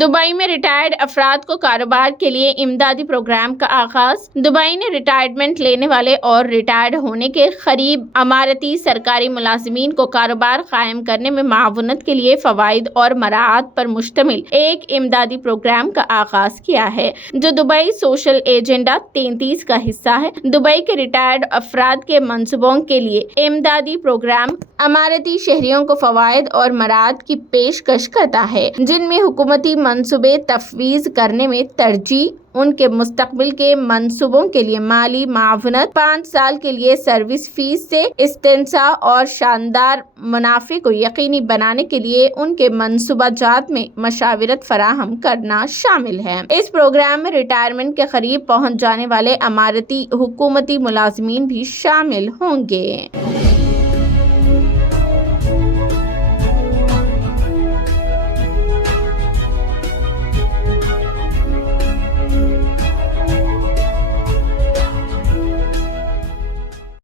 Dubai میں retired افراد کو کاروبار کے لیے امدادی پروگرام کا آغاز۔ دبئی نے ریٹائرمنٹ لینے والے اور ریٹائرڈ ہونے کے قریب اماراتی سرکاری ملازمین کو کاروبار قائم کرنے میں معاونت کے لیے فوائد اور مراعات پر مشتمل ایک امدادی پروگرام کا آغاز کیا ہے، جو دبئی سوشل ایجنڈا 33 کا حصہ ہے۔ دبئی کے ریٹائرڈ افراد کے منصوبوں کے لیے امدادی پروگرام اماراتی شہریوں کو فوائد اور مراعات کی پیشکش کرتا ہے، جن میں حکومتی منصوبے تفویض کرنے میں ترجیح، ان کے مستقبل کے منصوبوں کے لیے مالی معاونت، 5 سال کے لیے سروس فیس سے استثناء اور شاندار منافع کو یقینی بنانے کے لیے ان کے منصوبہ جات میں مشاورت فراہم کرنا شامل ہے۔ اس پروگرام میں ریٹائرمنٹ کے قریب پہنچ جانے والے اماراتی حکومتی ملازمین بھی شامل ہوں گے۔